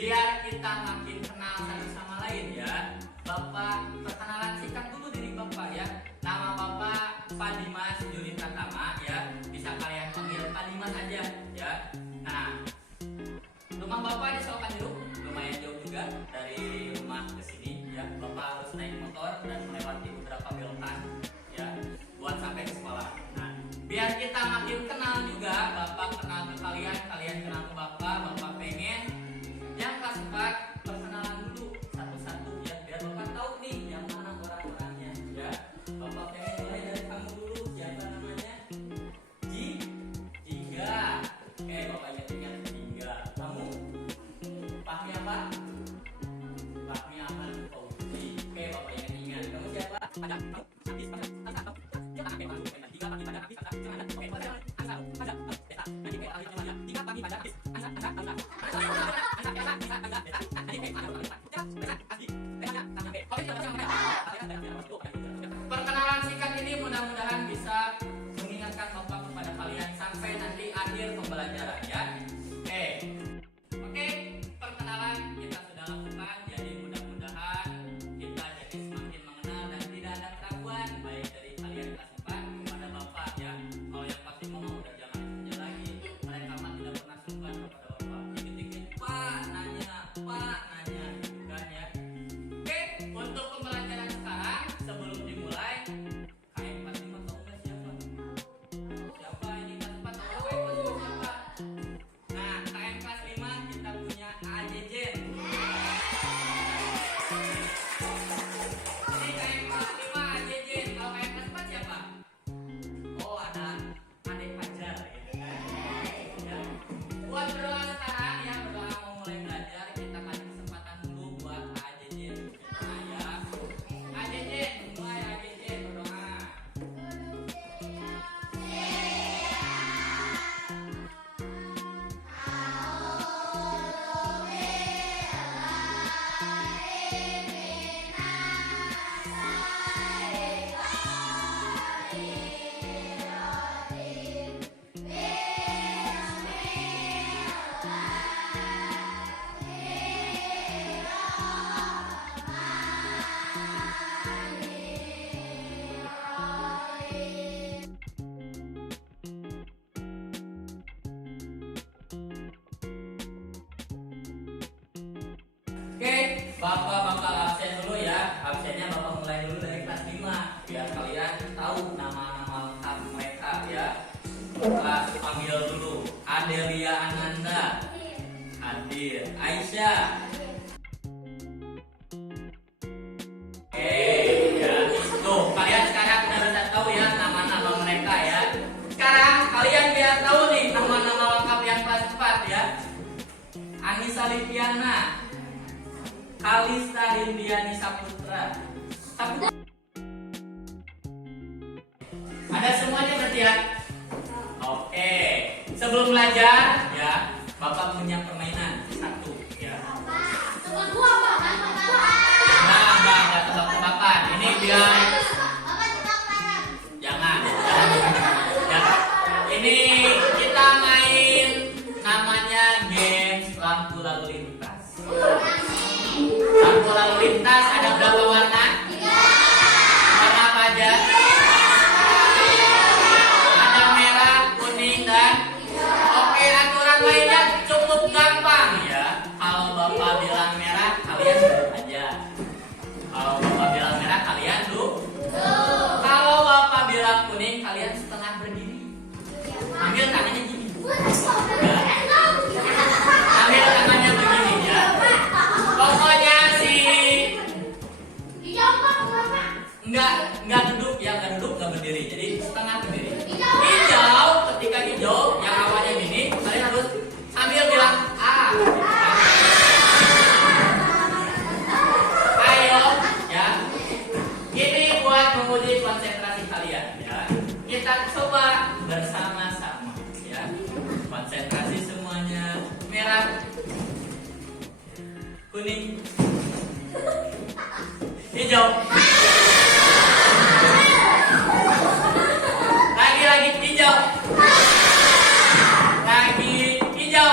biar kita makin kenal satu sama lain ya. Bapak perkenalan singkat dulu diri Bapak ya. Nama Bapak Pak Dimas Yuri Pratama ya. Bisa kalian panggil Pak Dimas aja ya. Nah, rumah Bapak di Sokan Jeruk lumayan jauh juga dari rumah ke sini ya. Bapak harus naik motor dan melewati beberapa belokan ya buat sampai ke sekolah. Nah, biar kita makin kenal juga, Bapak kenal ke kalian, kalian kenal ke Bapak. Bapak pengen yang kelas 4 perkenalan dulu satu-satu ya, biar Bapak tahu nih yang mana orang-orangnya ya. Bapak pengen mulai dari kamu dulu. Siapa namanya? Jingga. Oke, Bapak ingat Jingga. Kamu? Fahmi apa? Fahmi apa? Oke, Bapak ingat. Kamu siapa? Pada. Perkenalan singkat ini mudah-mudahan bisa mengingatkan Bapak kepada kalian sampai nanti akhir pembelajaran ya. Oke, perkenalan kita sudah lakukan, jadi mudah-mudahan kita jadi semakin mengenal dan tidak ada keraguan baik dari kalian kelas 4 kepada Bapak ya. Kalau yang pasti mau udah jangan kerja lagi. Mereka mah tidak pernah sungkan kepada Bapak. Dikit-dikit Pak nanya gitu kan ya. Oke, untuk pembelajaran sekarang sebelum dimulai, KM kelas 5 tahu nggak siapa? Siapa ini kelas 4 tahu nggak KM kelas 5 siapa? Nah, KM kelas 5 kita punya AJJ. Ini KM kelas 5 AJJ. Kalau KM kelas 4 siapa? Oh, ada Adik Fajar gitu kan. Ya. Buat berdoa sekarang ya, berdoa mau mulai belajar, kita kasih kesempatan dulu buat AJJ. Nah, ya. AJJ, mulai AJJ berdoa. Oke, Bapak bakal absen dulu ya. Absennya Bapak mulai dulu dari kelas 5 biar kalian tahu nama-nama lengkap mereka ya. Kelas panggil dulu. Adelia Ananda. Hadir. Aisyah. Oke, ya. Tuh, kalian sekarang udah bisa tahu ya nama-nama mereka ya. Sekarang kalian biar tahu nih nama-nama lengkap yang kelas 4 ya. Anissa Liviana, Kalista Rindiani Saputra. Ada semuanya berarti ya? Oke. Sebelum belajar ya, Bapak punya permainan satu ya. Enggak tebak-tebakan. Ini biar jangan. Ya. Ini kita main namanya games lampu lalu lintas. Lampu lalu lintas ada berapa warna? Warna apa aja? Ada merah, kuning, dan oke, aturan mainnya cukup gampang ya. Kalau Bapak bilang merah, kalian duduk aja. Kalau Bapak bilang merah, kalian duduk. Kalau Bapak bilang kuning, kalian setengah berdiri. Ambil tangannya gini. Ya. Ambil tangannya begini ya. Pokoknya enggak duduk ya, enggak duduk, enggak berdiri. Jadi setengah berdiri. Hijau, ketika hijau yang awalnya gini, kalian harus sambil bilang A. Ayo ya. Ini buat menguji konsentrasi kalian ya. Kita coba bersama-sama ya. Konsentrasi semuanya. Merah, kuning, hijau. Lagi hijau. Lagi hijau.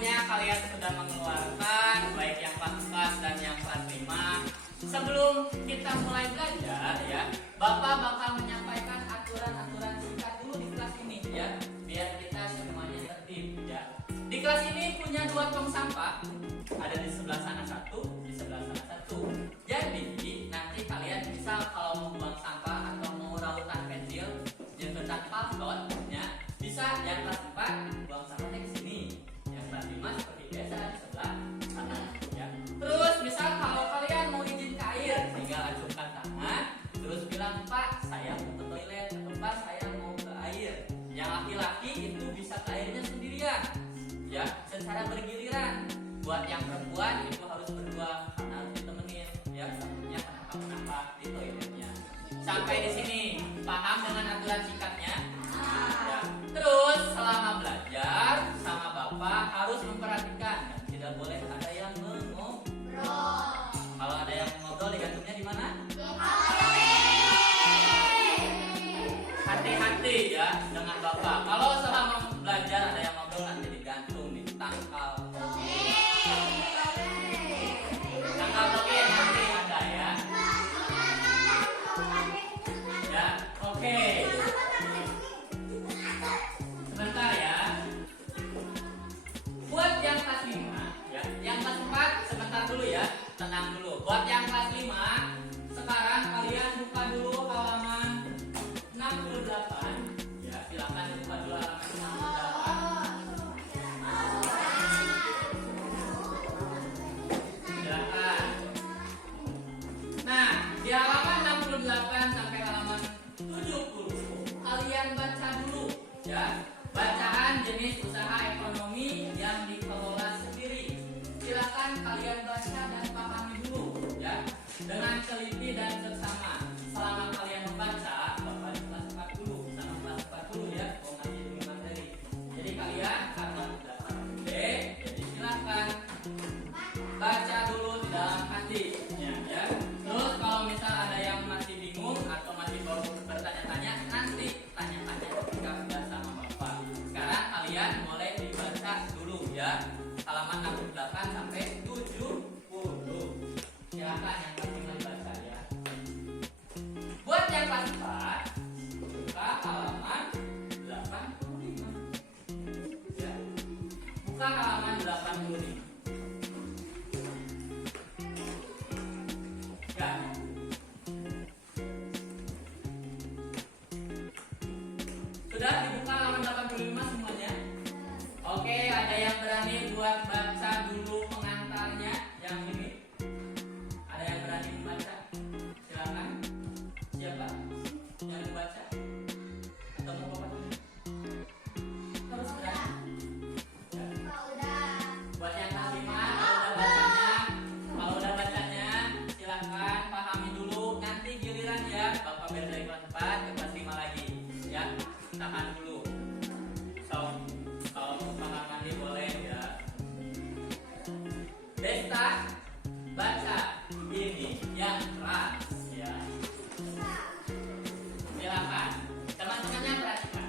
waktunya kalian sudah mengeluarkan, baik yang kelas 4 dan yang kelas 5. Sebelum kita mulai belajar ya, Bapak bakal menyampaikan aturan-aturan singkat dulu di kelas ini ya, biar kita semuanya tertib ya. Di kelas ini punya 2 tong sampah, ada di sebelah sana satu, di sebelah sana satu. Jadi nanti kalian bisa kalau mau buang sampah atau mau rautan pensil, jembetan pavlon ya, bisa yang kelas 4 buang sampahnya ke sini, yang kelas 5 seperti biasa di sebelah sana ya. Terus misal kalau kalian mau izin ke air, tinggal acungkan tangan, terus bilang, Pak saya mau ke toilet, atau Pak saya mau ke air. Yang laki-laki itu bisa ke airnya sendirian ya, secara bergiliran. Buat yang perempuan itu harus berdua karena harus ditemenin ya, satunya kenapa di toiletnya. Sampai di sini paham dengan aturan singkatnya? Ya. Terus selama belajar sama Bapak harus memperhatikan dan tidak boleh ada yang mengobrol. Kalau ada yang mengobrol digantungnya di mana? Hati-hati ya dengan Bapak. Kalau selama belajar ada yang ngobrol nanti digantung, ditangkal. Tangkal toge nanti ada ya. Ya, oke. Sebentar ya. Buat yang kelas 5 ya, yang kelas 4 sebentar dulu ya, tenang dulu. Buat yang kelas 5, sekarang kalian buka dulu halaman 68 ya, silakan buka dulu halaman 68. Silakan. Nah, di halaman 68 sampai halaman 70 kalian baca dulu ya. Bacaan jenis usaha ekonomi yang dikelola sendiri. Silakan kalian baca dan pahami dulu ya, dengan teliti dan seksama. Selama kalian membaca, Bapak di kelas 4 dulu, sama kelas 4 dulu ya, mau ngasih dulu materi. Jadi kalian karena sudah gede, jadi silakan baca dulu di dalam hati ya. Terus kalau misal ada yang masih bingung atau masih baru bertanya-tanya, nanti tanya-tanya ketika sudah sama Bapak. Sekarang kalian mulai dibaca dulu ya, halaman 68 sampai 70. Silakan yang masih membaca ya. Buat yang kelas 4, buka halaman 85 ya. Buka halaman 85 ya. Sudah dibuka halaman 85 semuanya? Oke, ada yang berani buat baca dulu pengantarnya yang ini? Ada yang berani membaca? Silakan. Siapa yang membaca? Atau mau Bapak dulu? Harus berani. Ya. Buat yang kelas 5, kalau udah bacanya, silakan pahami dulu. Nanti giliran ya, Bapak beda dari kelas 4 ke kelas 5 lagi. Ya, tahan dulu. Kalau mau paham nanti boleh ya. Desta, baca ini yang keras ya. Silakan. Teman-temannya perhatikan.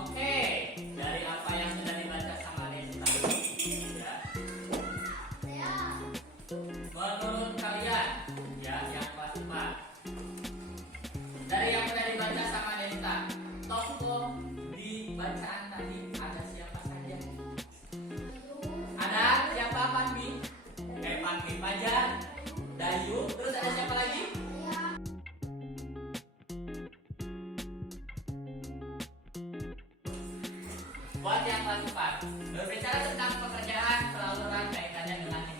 Oke, dari apa yang sudah dibaca sama Desta ya. Menurut kalian ya, yang kelas 4, dari yang sudah dibaca sama Desta, tokoh di bacaan tadi ada siapa saja? Ada siapa? Panmi, Panmi Fajar, Dayu, terus ada siapa lagi? Buat yang kelas 4, berbicara tentang pekerjaan selalu erat kaitannya dengan ini.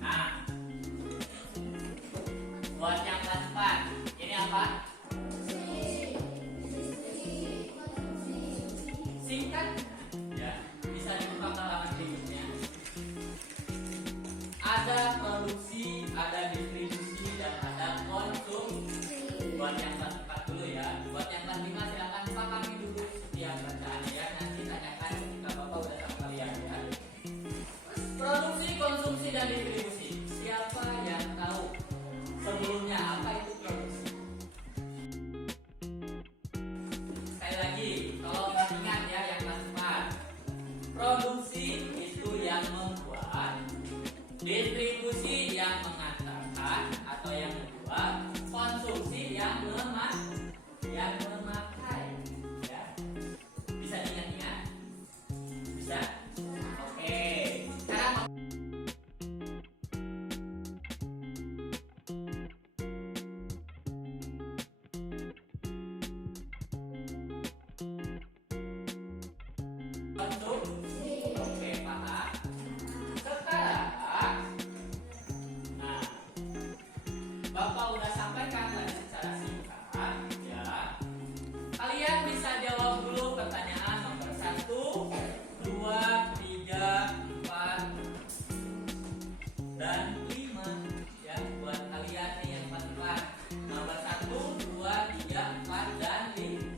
Nah, buat yang kelas 4, ini apa? Singkat ya, bisa dibuka ke halaman berikutnya. Ada produksi, ada distribusi, dan ada konsumsi. dan distribusi. Siapa yang tahu sebelumnya apa itu produksi? Sekali lagi, kalau nggak ingat ya yang kelas 4. Produksi itu yang membuat, distribusi yang mengantarkan atau yang membuat, konsumsi yang memakai. Ya. Bisa diingat-ingat? Bisa? Oke. Sekarang konsumsi. Oke, paham? Sekarang, nah, Bapak udah sampaikan tadi secara singkat, ya. Kalian bisa jawab dulu pertanyaan nomor 1, 2, 3, 4, dan 5. Ya, buat kalian nih yang empat. Nomor 1, 2, 3, 4, dan 5.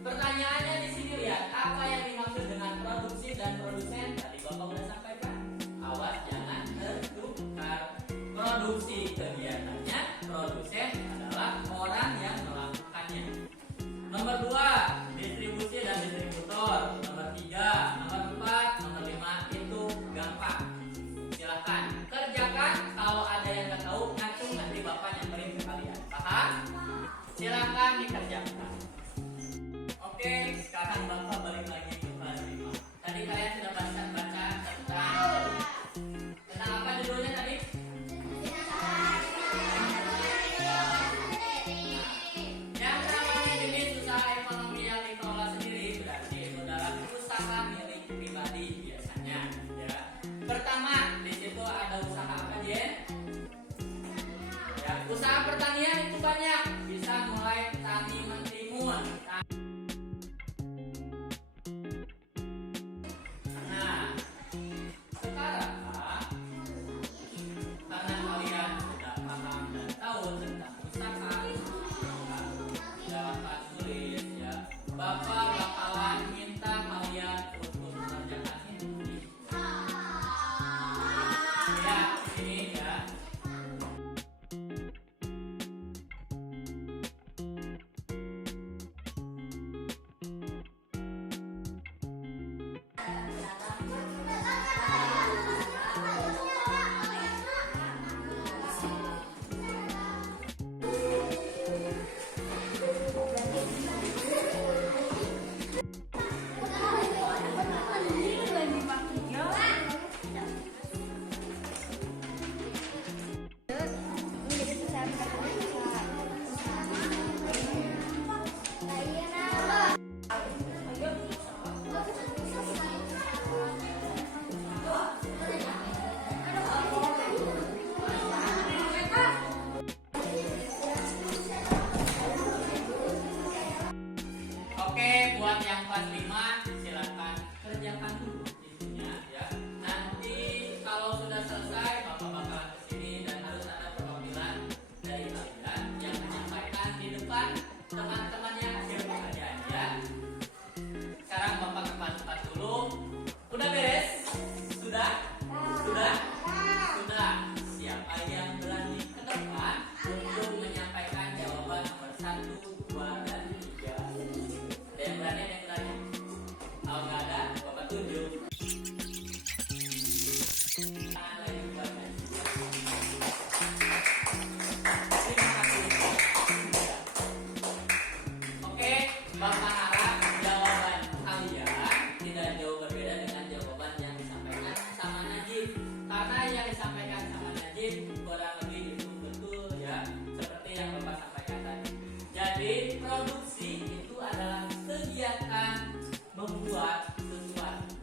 Pertanyaannya di sini lihat, apa yang dimaksud dengan produksi dan produsen? Tadi Bapak udah sampaikan. Awas jangan tertukar. Produksi kegiatannya, produsen adalah orang yang melakukannya. Nomor 2, distribusi dan distributor. Nomor 3, nomor 4, nomor 5 itu gampang. Silahkan kerjakan. Kalau ada yang nggak tahu, ngacung nanti Bapak nyamperin ke kalian. Paham? Silahkan dikerjakan. Oke, sekarang Bapak balik lagi ke kelas 5. Tadi kalian sudah baca tentang apa judulnya tadi? Yang namanya jenis usaha ekonomi yang dikelola sendiri berarti itu adalah usaha milik pribadi biasanya. Ya. Pertama, di situ ada usaha apa, Jen? Ya, usaha pertanian itu banyak. Bisa mulai tani mentimun. Nah, sekarang karena kalian sudah paham dan tahu tentang usaha, jangan sulit ya. Bapak bakalan minta kalian untuk mengerjakan ini. Ya, ini ya. Oke, buat yang kelas 5 silakan kerjakan dulu itunya ya. Nanti kalau sudah selesai Bapak bakalan kesini dan harus ada perwakilan dari kalian yang menyampaikan di depan teman-temannya hasil pekerjaan ya. Sekarang Bapak ke kelas 4 dulu. Udah beres? Sudah? Sudah? Sudah. Siapa yang berani ke depan untuk menyampaikan jawaban nomor 1, 2, dan 3? Ada yang berani, ada yang berani? Kalau nggak ada, Bapak tunjuk. Tangan lagi buatnya. Terima kasih. Oke, Bapak harap jawaban kalian tidak jauh berbeda dengan jawaban yang disampaikan sama Najib. Karena yang disampaikan sama Najib kurang lebih itu betul ya, seperti yang Bapak sampaikan tadi. Jadi produksi itu adalah kegiatan membuat sesuatu.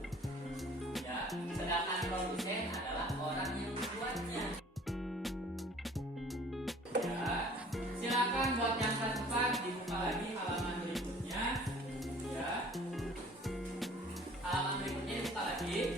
Ya, sedangkan produsen adalah orang yang membuatnya. Ya, silakan buat yang keempat dibuka lagi halaman berikutnya. Ya, halaman berikutnya dibuka lagi.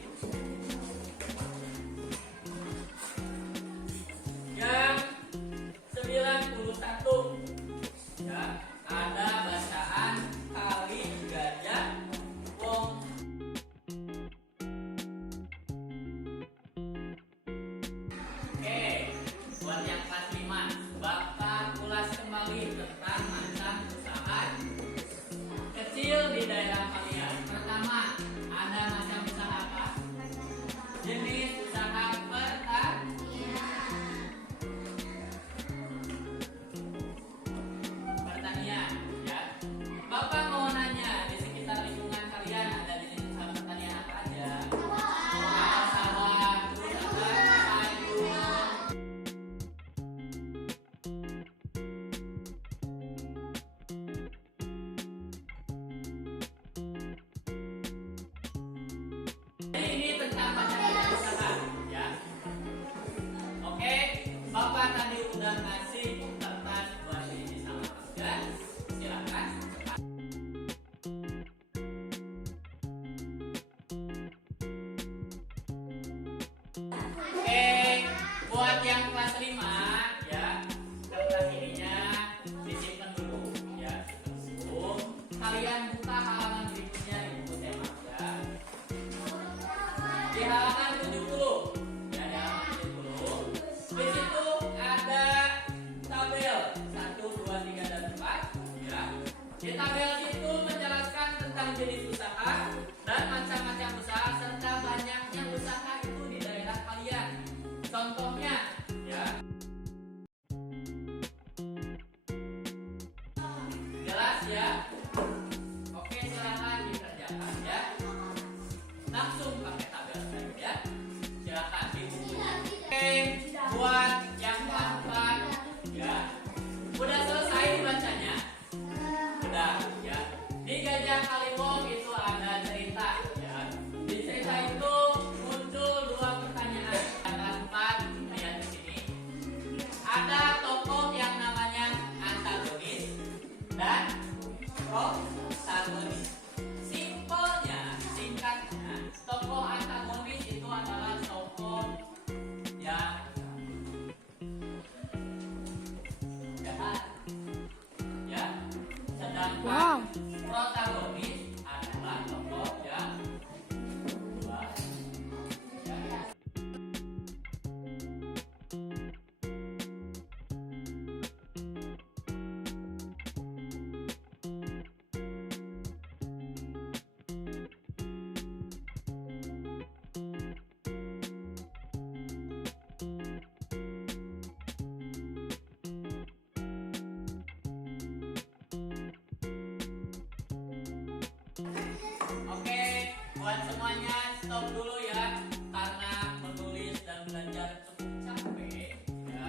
Buat semuanya stop dulu ya, karena menulis dan belajar cukup capek ya.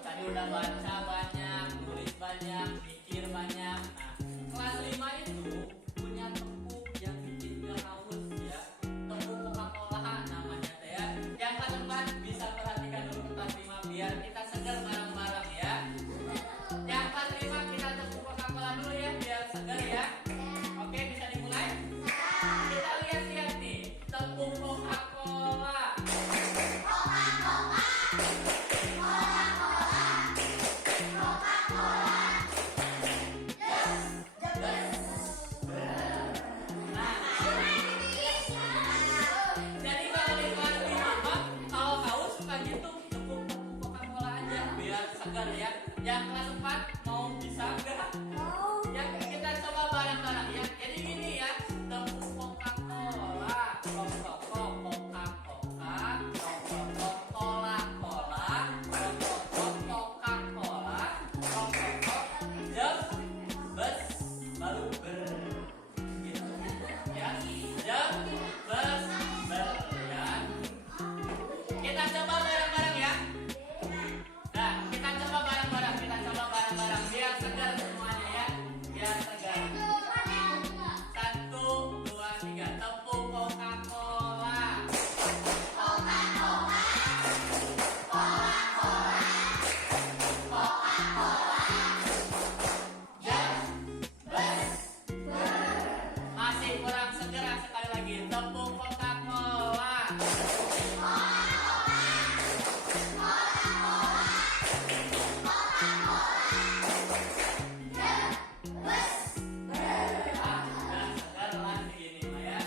Tadi udah baca banyak, nulis banyak, mikir banyak. Nah, kelas 5 itu punya tepuk yang bikin gak haus ya. Tepuk Coca-Cola namanya teh ya. Yang kelas 4 bisa perhatikan dulu ke kelas 5 biar kita segar bareng-bareng ya. Yang kelas 5 kita tepuk Coca-Cola dulu ya biar segar ya. Oke, bisa dimulai? Kita lihat-lihat nih, tepuk Coca-Cola. Jadi kalau di kelas 5 mah, kalau haus suka gitu, tepuk Coca-Cola aja biar segar ya. Yang kelas 4 mau bisa enggak? Ya kita coba bareng-bareng ya. Jadi gini ya, tepuk Coca-Cola, Coca-Cola, Coca-Cola, Coca-Cola, bes, baru ber, gitu ya. Bes, ber, ya. Kita coba bareng-bareng ya. Nah, kita coba bareng-bareng, biar segar semuanya ya, biar segar. 1, 2, 3, tepuk Coca-Cola. Masih kurang segar, sekali lagi tepuk Coca-Cola. Udah segar lah segini mah ya.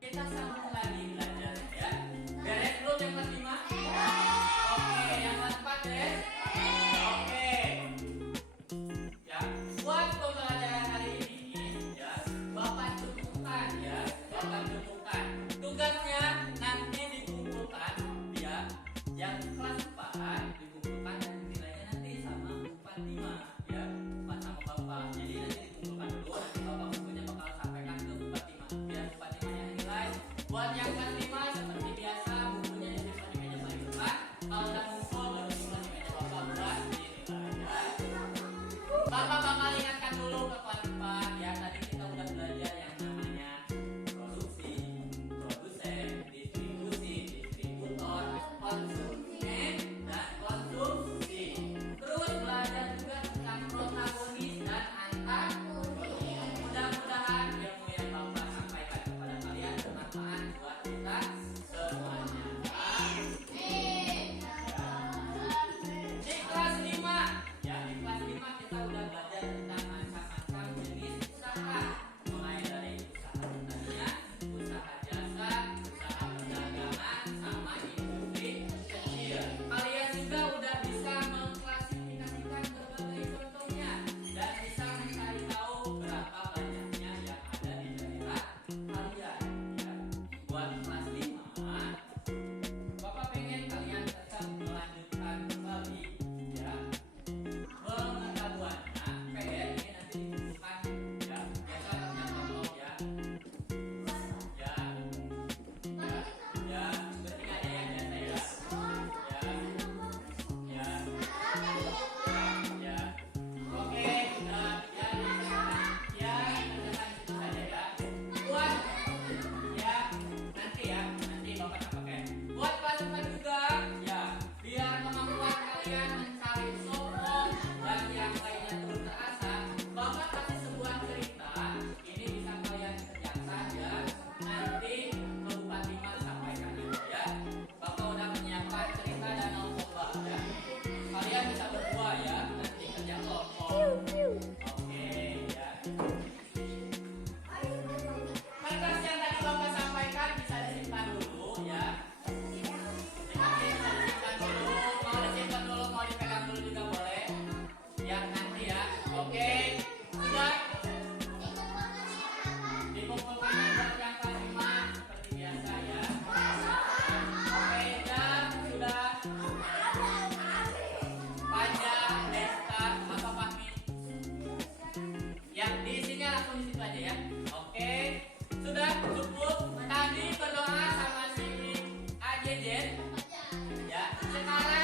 Kita sambung lagi belajarnya ya. Beres belum yang kelas 5? Oke, yang kelas 4 beres? Oke. Ya, buat pembelajaran hari ini ya, Bapak cukupkan ya, Bapak cukupkan. Tugasnya nanti dikumpulkan ya, yang kelas 4 dikumpulkan dan nilainya nanti sama 45 ya, 4 sama Bapak. Jadi nanti dikumpulkan dulu, nanti Bapak bukunya bakal sampaikan ke 45 biar 45 yang nilai. Buat yang kelas 5 seperti biasa bukunya disimpan di meja paling depan. Kalau udah ngumpul baru disimpan di meja Bapak buat dinilai ya. Bapak bakal ingatkan dulu ke kelas 4 ya. Tadi kita udah belajar yang namanya produksi, produsen, distribusi, distributor, konsumen, dan konsumsi. Terus belajar juga tentang protagonis dan antagonis. Mudah-mudahan ilmu yang Bapak sampaikan kepada kalian bermanfaat buat kita Jen? Ya, sekarang